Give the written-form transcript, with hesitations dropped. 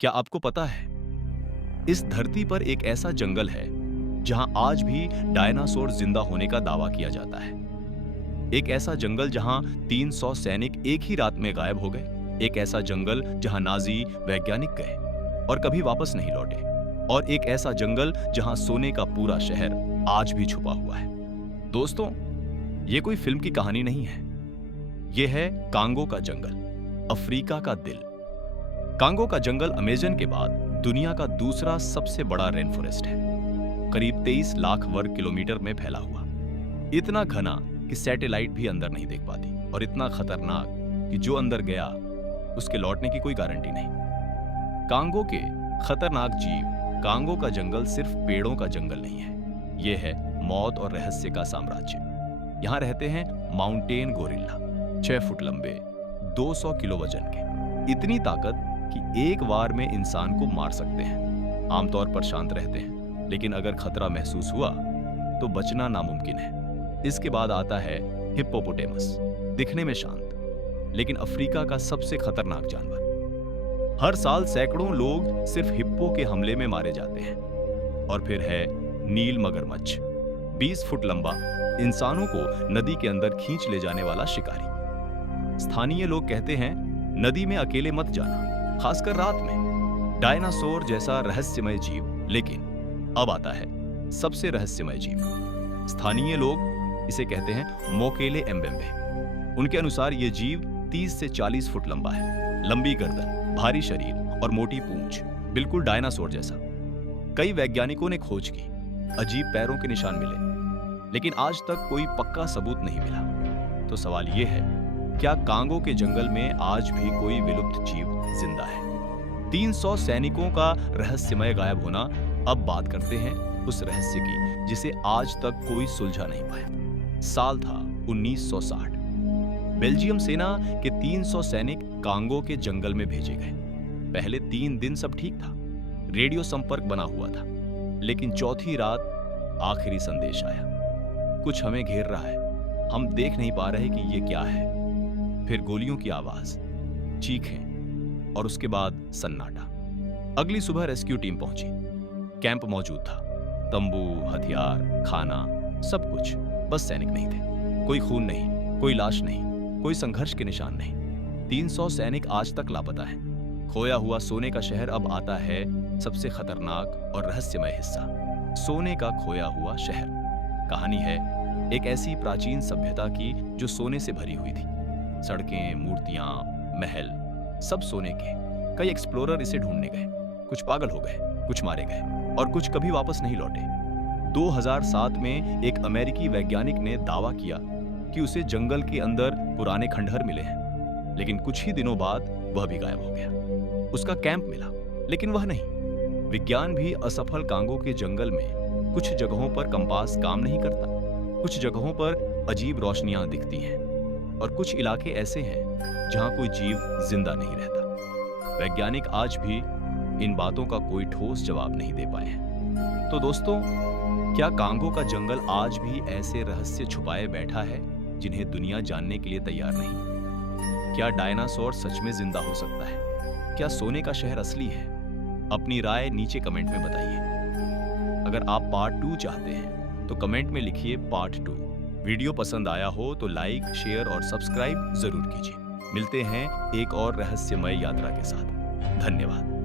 क्या आपको पता है, इस धरती पर एक ऐसा जंगल है जहां आज भी डायनासोर जिंदा होने का दावा किया जाता है। एक ऐसा जंगल जहां 300 सैनिक एक ही रात में गायब हो गए। एक ऐसा जंगल जहां नाजी वैज्ञानिक गए और कभी वापस नहीं लौटे। और एक ऐसा जंगल जहां सोने का पूरा शहर आज भी छुपा हुआ है। दोस्तों, ये कोई फिल्म की कहानी नहीं है। ये है कांगो का जंगल, अफ्रीका का दिल। कांगो का जंगल अमेजन के बाद दुनिया का दूसरा सबसे बड़ा रेन फॉरेस्ट है। करीब 23 लाख वर्ग किलोमीटर में फैला हुआ। इतना घना कि सैटेलाइट भी अंदर नहीं देख पाती, और इतना खतरनाक कि जो अंदर गया उसके लौटने की कोई गारंटी नहीं। कांगो के खतरनाक जीव। कांगो का जंगल सिर्फ पेड़ों का जंगल नहीं है, यह है मौत और रहस्य का साम्राज्य। यहां रहते हैं माउंटेन गोरिल्ला, 6 फुट लंबे, 200 किलो वजन के। इतनी ताकत कि एक वार में इंसान को मार सकते हैं। आमतौर पर शांत रहते हैं, लेकिन अगर खतरा महसूस हुआ तो बचना नामुमकिन है। इसके बाद आता है हिप्पोपोटेमस, दिखने में शांत लेकिन अफ्रीका का सबसे खतरनाक जानवर। हर साल सैकड़ों लोग सिर्फ हिप्पो के हमले में मारे जाते हैं। और फिर है नील मगरमच्छ, 20 फुट लंबा, इंसानों को नदी के अंदर खींच ले जाने वाला शिकारी। स्थानीय लोग कहते हैं नदी में अकेले मत जाना, खासकर रात में। डायनासोर जैसा रहस्यमय जीव। लेकिन अब आता है सबसे रहस्यमय जीव। स्थानीय लोग इसे कहते हैं मोकेले एम्बेम्बे। उनके अनुसार यह जीव 30 से 40 फुट लंबा है, लंबी गर्दन, भारी शरीर और मोटी पूंछ, बिल्कुल डायनासोर जैसा। कई वैज्ञानिकों ने खोज की, अजीब पैरों के निशान मिले, लेकिन आज तक कोई पक्का सबूत नहीं मिला। तो सवाल यह है, क्या कांगो के जंगल में आज भी कोई विलुप्त जीव जिंदा है? 300 सैनिकों का रहस्यमय गायब होना। अब बात करते हैं उस रहस्य की जिसे आज तक कोई सुलझा नहीं पाया। साल था 1960। बेल्जियम सेना के 300 सैनिक कांगो के जंगल में भेजे गए। पहले 3 दिन सब ठीक था, रेडियो संपर्क बना हुआ था। लेकिन चौथी रात आखिरी संदेश आया, कुछ हमें घेर रहा है, हम देख नहीं पा रहे कि ये क्या है। फिर गोलियों की आवाज, चीखें और उसके बाद सन्नाटा। अगली सुबह रेस्क्यू टीम पहुंची। कैंप मौजूद था, तंबू, हथियार, खाना, सब कुछ। बस सैनिक नहीं थे। कोई खून नहीं, कोई लाश नहीं, कोई संघर्ष के निशान नहीं। 300 सैनिक आज तक लापता हैं। खोया हुआ सोने का शहर। अब आता है सबसे खतरनाक और रहस्यमय हिस्सा, सोने का खोया हुआ शहर। कहानी है एक ऐसी प्राचीन सभ्यता की जो सोने से भरी हुई थी। सड़कें, मूर्तियां, महल, सब सोने के। कई एक्सप्लोरर इसे ढूंढने गए, कुछ पागल हो गए, कुछ मारे गए और कुछ कभी वापस नहीं लौटे। 2007 में एक अमेरिकी वैज्ञानिक ने दावा किया कि उसे जंगल के अंदर पुराने खंडहर मिले हैं, लेकिन कुछ ही दिनों बाद वह भी गायब हो गया। उसका कैंप मिला, लेकिन वह नहीं। विज्ञान भी असफल। कांगो के जंगल में कुछ जगहों पर कंपास काम नहीं करता, कुछ जगहों पर अजीब रोशनियां दिखती हैं और कुछ इलाके ऐसे हैं जहां कोई जीव जिंदा नहीं रहता। वैज्ञानिक आज भी इन बातों का कोई ठोस जवाब नहीं दे पाए हैं। तो दोस्तों, क्या कांगो का जंगल आज भी ऐसे रहस्य छुपाए बैठा है जिन्हें दुनिया जानने के लिए तैयार नहीं? क्या डायनासोर सच में जिंदा हो सकता है? क्या सोने का शहर असली है? अपनी राय नीचे कमेंट में बताइए। अगर आप पार्ट 2 चाहते हैं तो कमेंट में लिखिए पार्ट 2। वीडियो पसंद आया हो तो लाइक, शेयर और सब्सक्राइब जरूर कीजिए। मिलते हैं एक और रहस्यमय यात्रा के साथ। धन्यवाद।